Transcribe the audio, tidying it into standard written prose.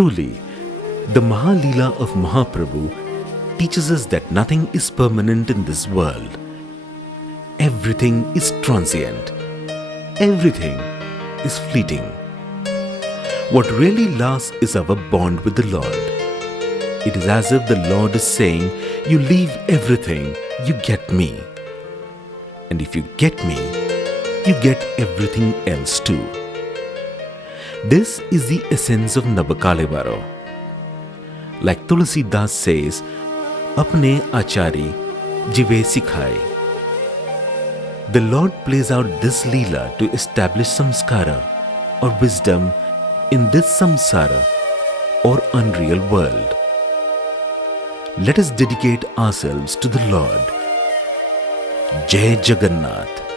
Truly, the Mahalila of Mahaprabhu teaches us that nothing is permanent in this world. Everything is transient. Everything is fleeting. What really lasts is our bond with the Lord. It is as if the Lord is saying, you leave everything, you get me. And if you get me, you get everything else too. This is the essence of Nabakalevaro. Like Tulsidas says, Apne achari jive sikhai. The Lord plays out this Leela to establish samskara or wisdom in this samsara or unreal world. Let us dedicate ourselves to the Lord. Jai Jagannath.